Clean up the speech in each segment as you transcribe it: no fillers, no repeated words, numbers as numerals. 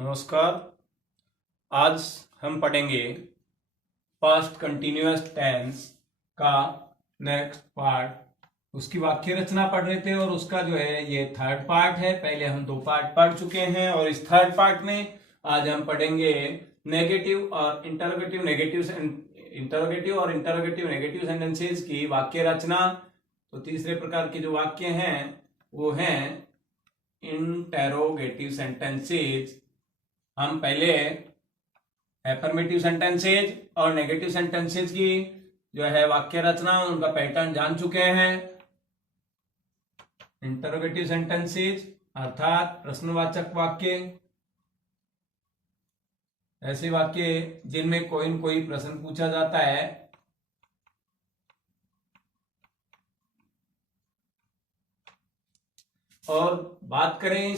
नमस्कार। आज हम पढ़ेंगे पास्ट कंटिन्यूअस टेंस का नेक्स्ट पार्ट। उसकी वाक्य रचना पढ़ रहे थे और उसका जो है ये थर्ड पार्ट है। पहले हम 2 पार्ट पढ़ चुके हैं और इस थर्ड पार्ट में आज हम पढ़ेंगे नेगेटिव और इंटरोगेटिव नेगेटिव सेंटेंसेस की वाक्य रचना। तो तीसरे प्रकार के जो वाक्य हैं वो हैं इंटेरोगेटिव सेंटेंसेस। हम पहले एफर्मेटिव सेंटेंसेज और नेगेटिव सेंटेंसेज की जो है वाक्य रचना उनका पैटर्न जान चुके हैं। इंटरोगेटिव सेंटेंसेज अर्थात प्रश्नवाचक वाक्य, ऐसे वाक्य जिनमें कोई न कोई प्रश्न पूछा जाता है। और बात करें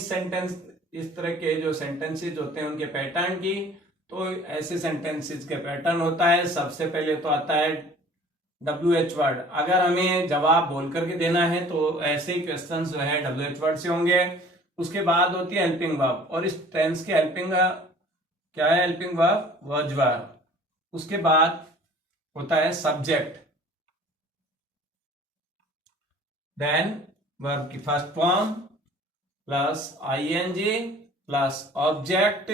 इस तरह के जो सेंटेंसेज होते हैं उनके पैटर्न की, तो ऐसे सेंटेंसेस के पैटर्न होता है। सबसे पहले तो आता है WH वर्ड। अगर हमें जवाब बोल करके देना है तो ऐसे ही क्वेश्चन जो है WH वर्ड से होंगे। उसके बाद होती है हेल्पिंग वर्ब, और इस टेंस के हेल्पिंग क्या है? Helping verb was verb. उसके बाद होता है सब्जेक्ट, देन वर्ब की first form plus ING plus object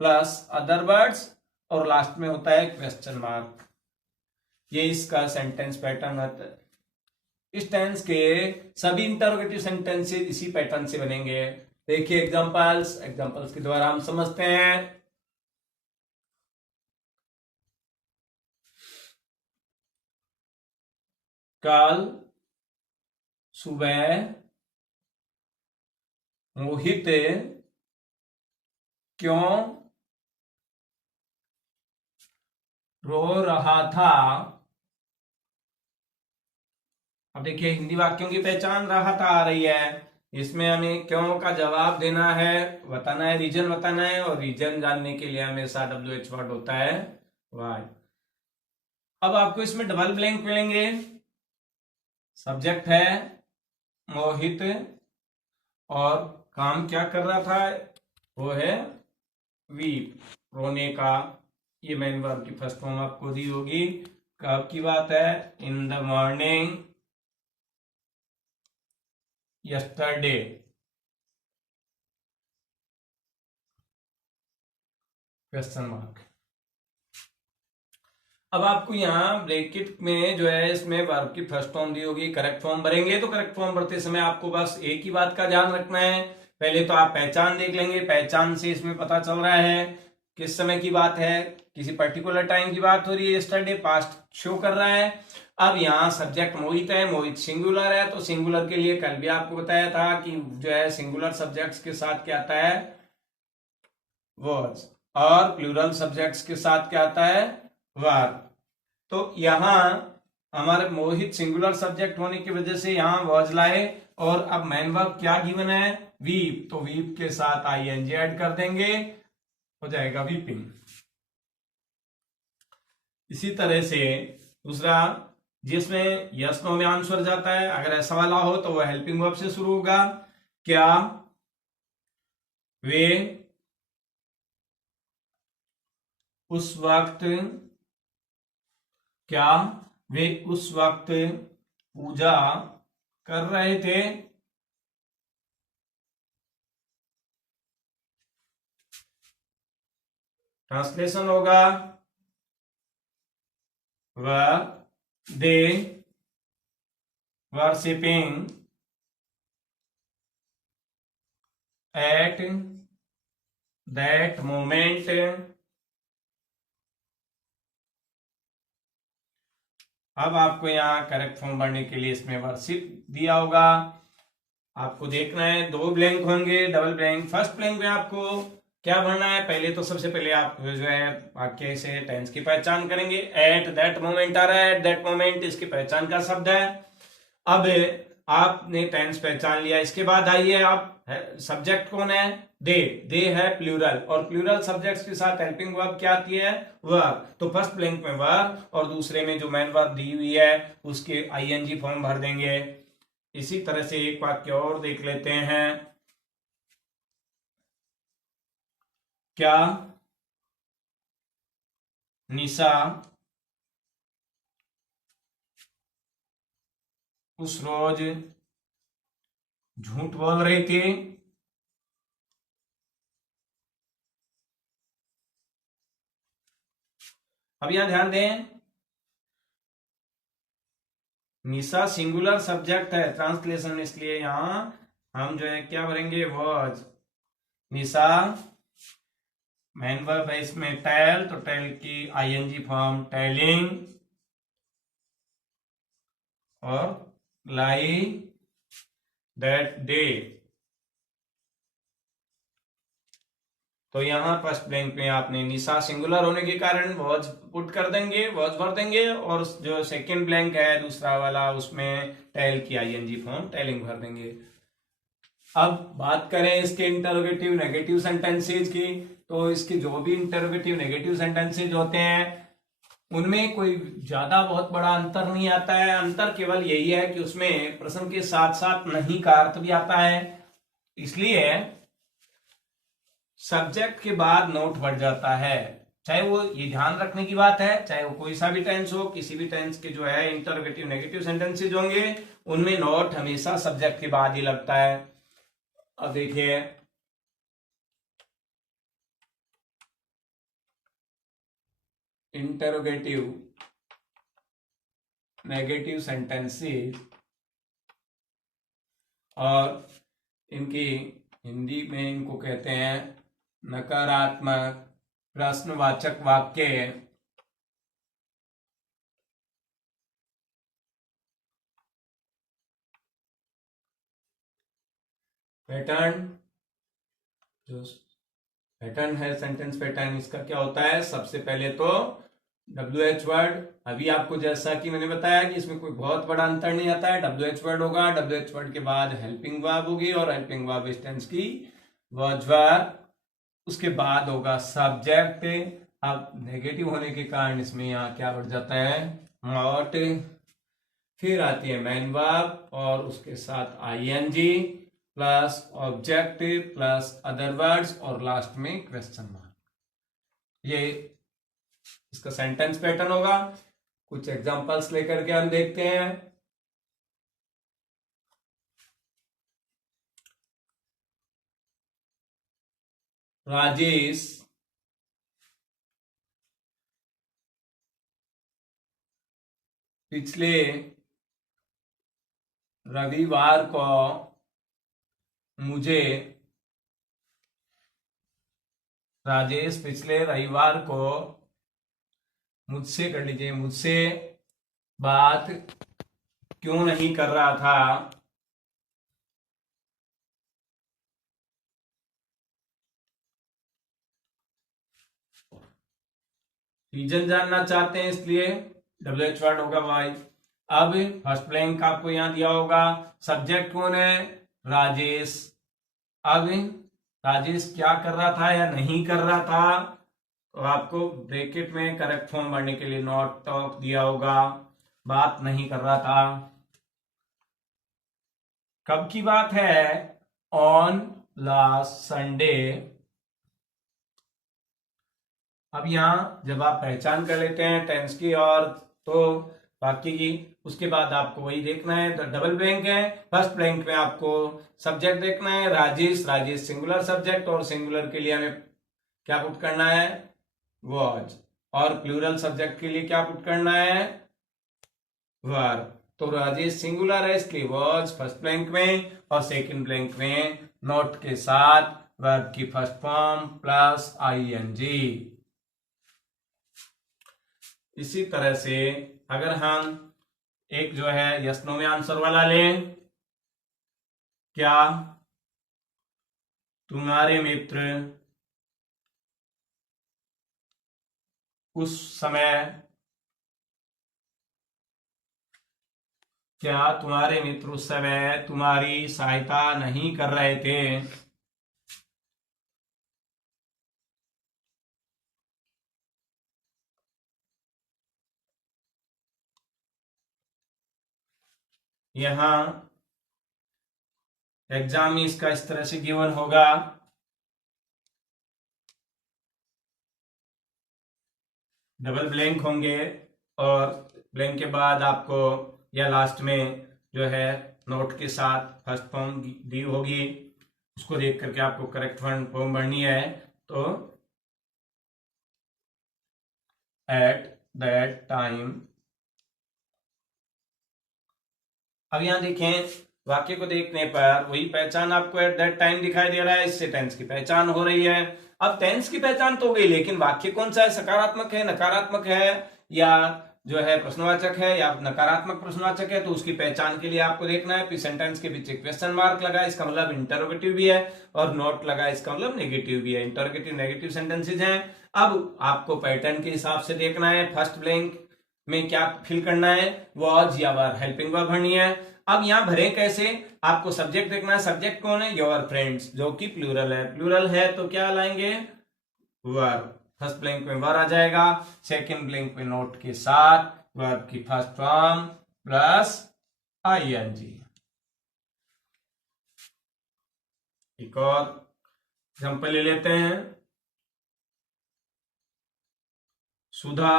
plus other words और लास्ट में होता है क्वेश्चन मार्क। ये इसका सेंटेंस पैटर्न होता है। इस टेंस के सभी इंटरोगेटिव सेंटेंसेस इसी पैटर्न से बनेंगे। देखिए एग्जांपल्स के द्वारा हम समझते हैं। कल सुबह मोहित क्यों रो रहा था? अब देखिए हिंदी वाक्यों की पहचान रहा था आ रही है। इसमें हमें क्यों का जवाब देना है, बताना है, रीजन बताना है, और रीजन जानने के लिए हमेशा WH वर्ड होता है वाई। अब आपको इसमें डबल ब्लैंक मिलेंगे। सब्जेक्ट है मोहित और काम क्या कर रहा था? वो है वीप, रोने का। ये मेन वर्ब की फर्स्ट फॉर्म आपको दी होगी। कब की बात है? In the morning yesterday. Question mark. अब आपको यहाँ ब्रैकेट में जो है इसमें वर्ब की फर्स्ट फॉर्म दी होगी। करेक्ट फॉर्म भरेंगे तो करेक्ट फॉर्म भरते समय आपको बस एक ही बात का ध्यान रखना है। पहले तो आप पहचान देख लेंगे, पहचान से इसमें पता चल रहा है किस समय की बात है, किसी पर्टिकुलर टाइम की बात हो रही है। यस्टरडे पास्ट शो कर रहा है। अब यहाँ सब्जेक्ट मोहित है, मोहित सिंगुलर है, तो सिंगुलर के लिए कल भी आपको बताया था कि जो है सिंगुलर सब्जेक्ट्स के साथ क्या आता है? वर्ड्स। और प्लूरल सब्जेक्ट्स के साथ क्या आता है? वर्ब। तो यहां हमारे मोहित सिंगुलर सब्जेक्ट होने की वजह से यहां वर्ज लाए। और अब मेन वर्ब क्या गिवन है? वीप, तो वीप के साथ ING ऐड कर देंगे, हो जाएगा वीपिंग। इसी तरह से दूसरा, जिसमें यस नो में आंसर जाता है, अगर ऐसा वाला हो तो वह हेल्पिंग वर्ब से शुरू होगा। क्या वे उस वक्त क्या वे उस वक्त पूजा कर रहे थे? ट्रांसलेशन होगा were they worshipping at that moment? अब आपको यहाँ करेक्ट फॉर्म भरने के लिए इसमें वर्शिप दिया होगा। आपको देखना है 2 ब्लैंक होंगे, डबल ब्लैंक। फर्स्ट ब्लैंक में आपको क्या भरना है? पहले तो सबसे पहले आप जो है वाक्य से टेंस की पहचान करेंगे। एट दैट मोमेंट आ रहा है, एट दैट मोमेंट इसकी पहचान का शब्द है। अब आपने टेंस पहचान लिया, इसके बाद आइए आप सब्जेक्ट कौन है? दे है प्लूरल, और प्लूरल सब्जेक्ट्स के साथ हेल्पिंग वर्ब क्या आती है? वर्ब। तो फर्स्ट ब्लैंक में वर्ब और दूसरे में जो मेन वर्ब दी हुई है उसके ING फॉर्म भर देंगे। इसी तरह से एक वाक्य और देख लेते हैं। क्या निशा उस रोज झूठ बोल रही थी? अब यहां ध्यान दें, निशा सिंगुलर सब्जेक्ट है, ट्रांसलेशन, इसलिए यहां हम जो है क्या भरेंगे, वॉज। निशा मेन वर्ब है इसमें टेल, तो टेल की आईएनजी फॉर्म टेलिंग, और लाई दैट डे। तो यहाँ फर्स्ट ब्लैंक में आपने निशा सिंगुलर होने के कारण वॉज पुट कर देंगे, वॉज भर देंगे, और जो सेकंड ब्लैंक है दूसरा वाला उसमें टेल की आईएनजी फॉर्म टेलिंग भर देंगे। अब बात करें इसके इंटरोगेटिव नेगेटिव सेंटेंसेज की, तो इसके जो भी इंटरोगेटिव नेगेटिव सेंटेंसेज होते हैं उनमें कोई ज्यादा बहुत बड़ा अंतर नहीं आता है। अंतर केवल यही है कि उसमें प्रश्न के साथ साथ नहीं का अर्थ भी आता है, इसलिए सब्जेक्ट के बाद नोट बढ़ जाता है। चाहे वो, ये ध्यान रखने की बात है, चाहे वो कोई सा भी टेंस हो, किसी भी टेंस के जो है इंटरोगेटिव नेगेटिव सेंटेंसेज होंगे उनमें नोट हमेशा सब्जेक्ट के बाद ही लगता है। अब देखिए, इंटरोगेटिव नेगेटिव सेंटेंसेस, और इनकी हिंदी में इनको कहते हैं नकारात्मक प्रश्नवाचक वाक्य। पैटर्न, जो पैटर्न है सेंटेंस पैटर्न, इसका क्या होता है, सबसे पहले तो WH वर्ड। अभी आपको जैसा कि मैंने बताया कि इसमें कोई बहुत बड़ा अंतर नहीं आता है, WH वर्ड होगा, WH वर्ड के बाद हेल्पिंग वर्ब होगी, और हेल्पिंग वर्ब इस टेंस की वॉज वर्ब, उसके बाद होगा सब्जेक्ट। अब नेगेटिव होने के कारण इसमें यहाँ क्या बढ़ जाता है, नॉट, फिर आती है मेन वर्ब और उसके साथ ING plus objective plus other words और लास्ट में क्वेश्चन मार्क। ये इसका सेंटेंस पैटर्न होगा। कुछ एग्जांपल्स लेकर के हम देखते हैं। राजेश पिछले रविवार को मुझे, राजेश पिछले रविवार को मुझसे, कर लीजिए, मुझसे बात क्यों नहीं कर रहा था? रीजन जानना चाहते हैं, इसलिए WH वर्ड होगा वाई। अब फर्स्ट ब्लैंक आपको यहां दिया होगा, सब्जेक्ट कौन है, राजेश। अब राजेश क्या कर रहा था या नहीं कर रहा था, तो आपको ब्रैकेट में करेक्ट फॉर्म भरने के लिए नॉट टॉक दिया होगा, बात नहीं कर रहा था। कब की बात है, ऑन लास्ट संडे। अब यहां जब आप पहचान कर लेते हैं टेंस की और तो वाक्य की, उसके बाद आपको वही देखना है। तो डबल ब्लैंक है, फर्स्ट ब्लैंक में आपको सब्जेक्ट देखना है, राजेश, राजेश सिंगुलर सब्जेक्ट, और सिंगुलर के लिए हमें क्या पुट करना है, वॉज, और प्लूरल सब्जेक्ट के लिए क्या पुट करना है, वर। तो राजेश सिंगुलर है इसलिए वॉज फर्स्ट ब्लैंक में, और सेकंड ब्लैंक में नोट के साथ वर्ब की फर्स्ट फॉर्म प्लस आईएनजी। इसी तरह से अगर हम एक जो है यस नो में आंसर वाला लें, क्या तुम्हारे मित्र उस समय, क्या तुम्हारे मित्र उस समय तुम्हारी सहायता नहीं कर रहे थे? यहां एग्जाम में इसका इस तरह से गिवन होगा, डबल ब्लैंक होंगे और ब्लैंक के बाद आपको या लास्ट में जो है नोट के साथ फर्स्ट फॉर्म दी होगी, उसको देख करके आपको करेक्ट फॉर्म भरनी है। तो एट दैट टाइम, अब यहां देखें वाक्य को देखने पर वही पहचान आपको एट दैट टाइम दिखाई दे रहा है, इससे टेंस की पहचान हो रही है। अब टेंस की पहचान तो हो गई, लेकिन वाक्य कौन सा है, सकारात्मक है, नकारात्मक है, या जो है प्रश्नवाचक है या नकारात्मक प्रश्नवाचक है, तो उसकी पहचान के लिए आपको देखना है। सेंटेंस के पीछे क्वेश्चन मार्क लगा, इसका मतलब इंटरोगेटिव भी है, और नोट लगा, इसका मतलब नेगेटिव भी है। इंटरोगेटिव नेगेटिव सेंटेंसेज हैं। अब आपको पैटर्न के हिसाब से देखना है, फर्स्ट ब्लैंक में क्या फिल करना है, वॉज या वर, हेल्पिंग वर्ब भरनी है। अब यहां भरे कैसे, आपको सब्जेक्ट देखना है, सब्जेक्ट कौन है, योर फ्रेंड्स, जो कि प्लूरल है। प्लूरल है तो क्या लाएंगे, वर्ब। फर्स्ट ब्लैंक में वर आ जाएगा, सेकंड ब्लैंक में नोट के साथ वर्ब की फर्स्ट फॉर्म प्लस आईएनजी। एक और एग्जांपल ले लेते हैं। सुधा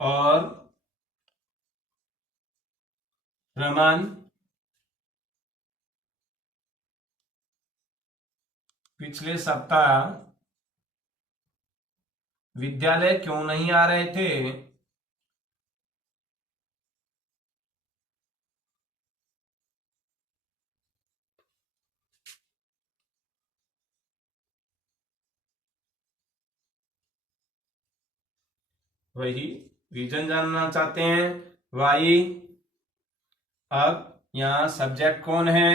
और रमन पिछले सप्ताह विद्यालय क्यों नहीं आ रहे थे। वही रीजन जानना चाहते हैं, वाई। अब यहाँ सब्जेक्ट कौन है,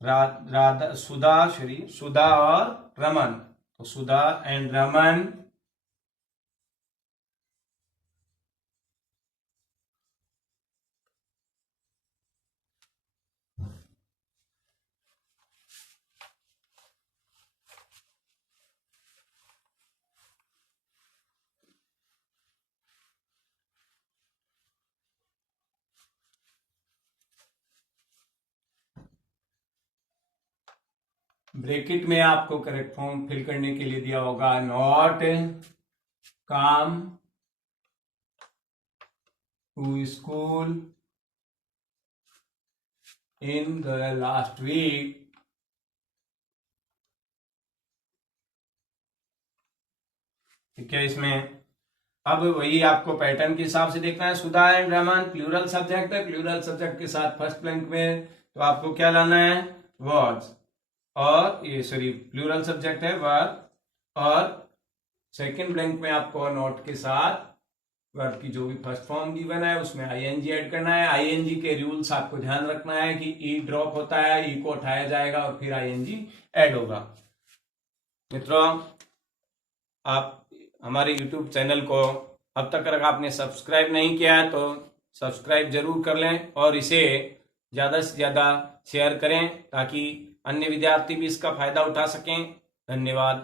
राधा, सुधा और रमन, तो सुधा एंड रमन ब्रैकेट में आपको करेक्ट फॉर्म फिल करने के लिए दिया होगा, not come to school in the last week. ठीक है, इसमें अब वही आपको पैटर्न के हिसाब से देखना है। सुधा एंड रमन प्लूरल सब्जेक्ट है, प्लूरल सब्जेक्ट के साथ फर्स्ट ब्लैंक में तो आपको क्या लाना है, वॉज, और ये सॉरी प्लूरल सब्जेक्ट है वर्ब, और सेकंड ब्लैंक में आपको नोट के साथ वर्ब की जो भी फर्स्ट फॉर्म गिवन है उसमें आईएनजी ऐड करना है। आईएनजी के रूल्स आपको ध्यान रखना है कि ई ड्रॉप होता है, ई को उठाया जाएगा और फिर आईएनजी ऐड होगा। मित्रों, आप हमारे YouTube चैनल को अब तक अगर आपने सब्सक्राइब नहीं किया है तो सब्सक्राइब जरूर कर लें और इसे ज़्यादा से ज़्यादा शेयर करें ताकि अन्य विद्यार्थी भी इसका फायदा उठा सकें। धन्यवाद।